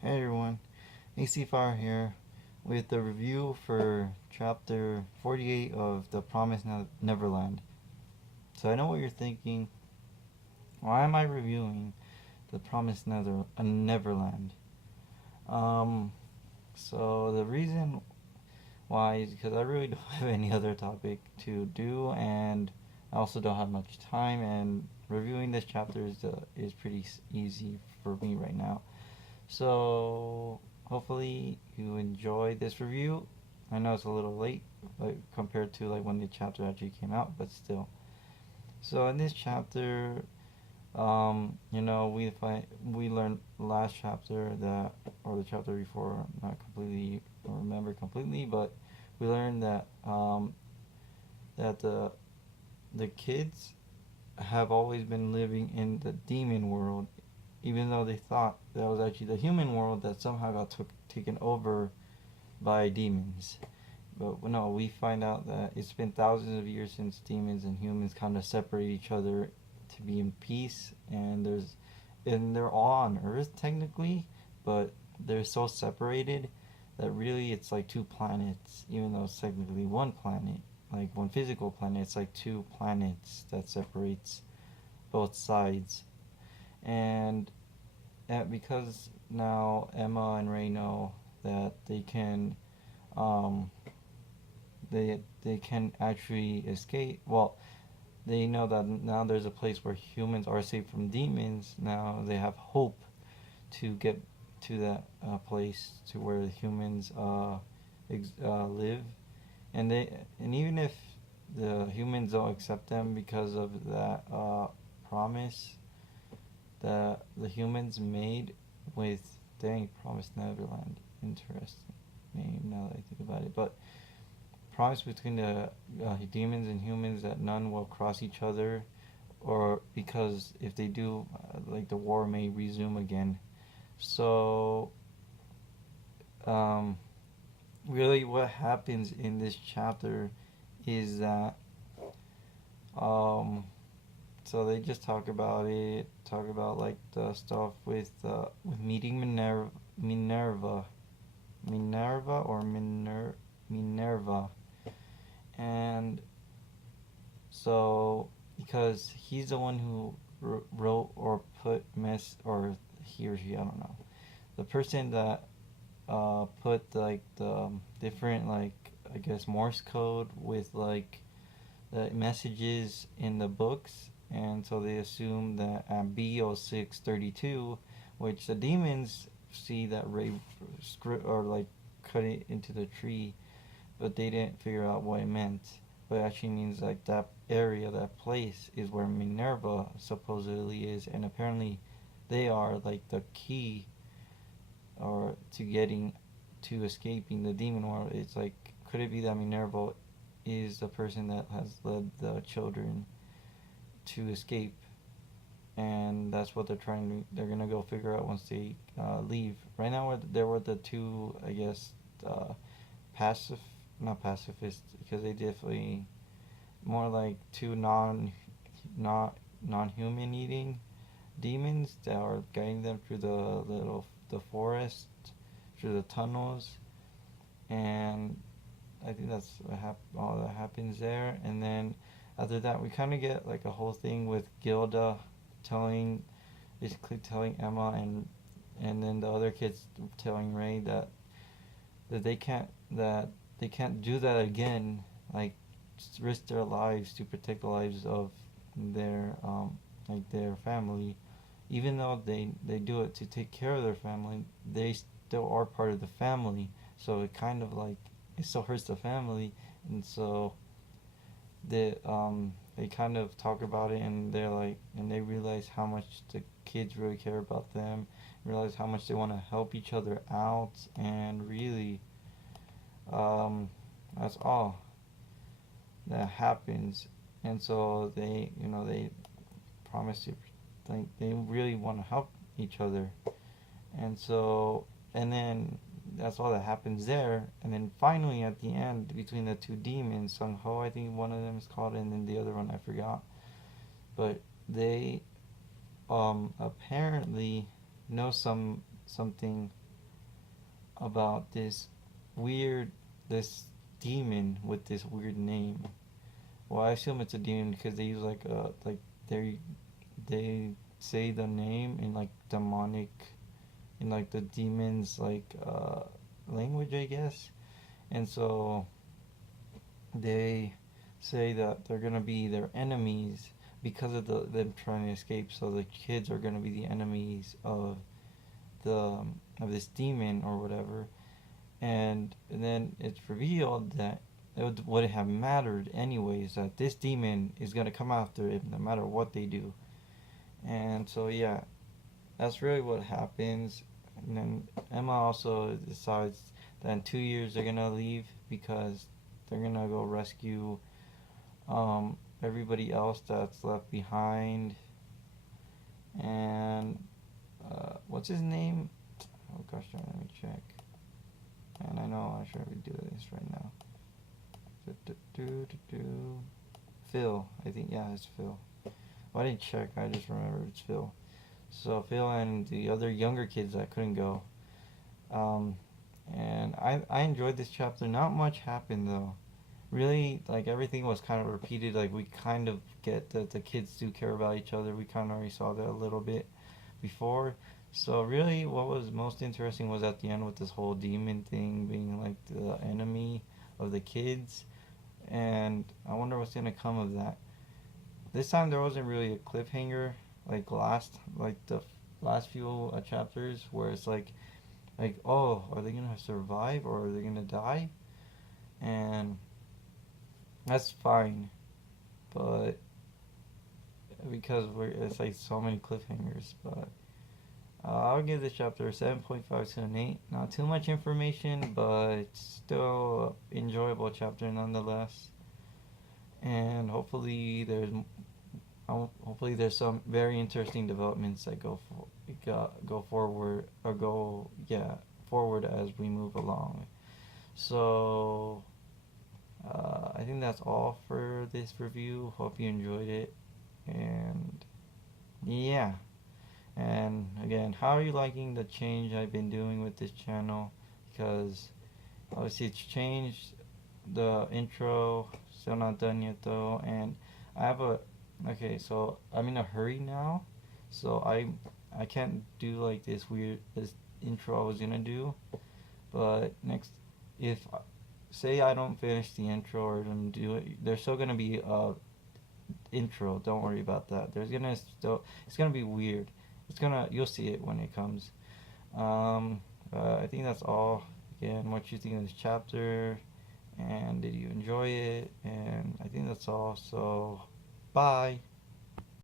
Hey everyone, AC Fire here with the review for chapter 48 of The Promised Neverland. So I know what you're thinking. Why am I reviewing The Promised Neverland? Um, so the reason why is because I really don't have any other topic to do, and I also don't have much time. And reviewing this chapter is pretty easy for me right now. So hopefully you enjoy this review. I know it's a little late, like compared to like when the chapter actually came out, but still. So in this chapter, we learned last chapter that, or the chapter before, not completely remember completely, but we learned that that the kids have always been living in the demon world, even though they thought that was actually the human world that somehow got taken over by demons. But no, we find out that it's been thousands of years since demons and humans kind of separate each other to be in peace, and they're all on Earth technically, but they're so separated that really it's like two planets, even though it's technically one planet, like one physical planet. It's like two planets that separates both sides, and because now Emma and Ray know that um, they can actually escape. Well, they know that now there's a place where humans are safe from demons. Now they have hope to get to that place to where the humans live, and even if the humans don't accept them because of that promise that the humans made with, dang, Promised Neverland. Interesting name now that I think about it. But promise between the demons and humans that none will cross each other, or because if they do, like the war may resume again. So, um, really, what happens in this chapter is that um, so they just talk about like the stuff with meeting Minerva, Minerva, and so because he's the one who wrote or put or he or she, I don't know, the person that put like the different, like, I guess Morse code with like the messages in the books, and so they assume that at B0632, which the demons see that Ray script or like cut it into the tree, but they didn't figure out what it meant. But it actually means like that area, that place is where Minerva supposedly is, and apparently they are like the key or to getting to escaping the demon world. It's like, could it be that Minerva is the person that has led the children to escape, and that's what they're gonna go figure out once they leave. Right now, there were the two, I guess, uh, pacif not pacifist, because they definitely more like two not non-human eating demons that are guiding them through the forest, through the tunnels, and I think that's all that happens there. And then after that, we kind of get like a whole thing with Gilda telling, basically telling Emma and then the other kids telling Ray that they can't do that again. Like, just risk their lives to protect the lives of their their family, even though they do it to take care of their family. They still are part of the family, so it kind of like it still hurts the family, and so they kind of talk about it, and they realize how much the kids really care about them, realize how much they want to help each other out, and really, um, that's all that happens. And so they promise to, like, they really want to help each other, and so and then that's all that happens there. And then finally at the end, between the two demons, Sung Ho, I think one of them is called, and then the other one I forgot, but they apparently know something about weird this demon with this weird name. Well, I assume it's a demon because they use they say the name in like demonic, in like the demons language, I guess. And so they say that they're gonna be their enemies because of them trying to escape. So the kids are gonna be the enemies the of this demon or whatever. And then it's revealed that it would have mattered anyways, that this demon is gonna come after him no matter what they do. And so yeah, that's really what happens. And then Emma also decides that in 2 years they're gonna leave because they're gonna go rescue everybody else that's left behind. And what's his name? Oh gosh, let me check. And I know I should do this right now. Phil, I think, yeah, it's Phil. Well, I didn't check. I just remember it's Phil. So Phil and the other younger kids that couldn't go. Um, and I enjoyed this chapter. Not much happened though. Really, like everything was kind of repeated. Like we kind of get that the kids do care about each other. We kind of already saw that a little bit before. So really, what was most interesting was at the end with this whole demon thing being like the enemy of the kids. And I wonder what's gonna come of that. This time there wasn't really a cliffhanger like the last few chapters where it's like oh, are they gonna survive or are they gonna die? And that's fine, but because it's like so many cliffhangers. But I'll give this chapter a 7.5 to an 8. Not too much information, but still enjoyable chapter nonetheless. And hopefully there's some very interesting developments that go forward or go yeah forward as we move along. So I think that's all for this review. Hope you enjoyed it, and yeah. And again, how are you liking the change I've been doing with this channel? Because obviously it's changed. The intro still not done yet though, and I have a okay. So I'm in a hurry now, so I can't do like this intro I was gonna do. But next, if say I don't finish the intro or don't do it, there's still gonna be a intro. Don't worry about that. It's gonna be weird. You'll see it when it comes. I think that's all. Again, what you think of this chapter, and did you enjoy it? And I think that's all. So, bye.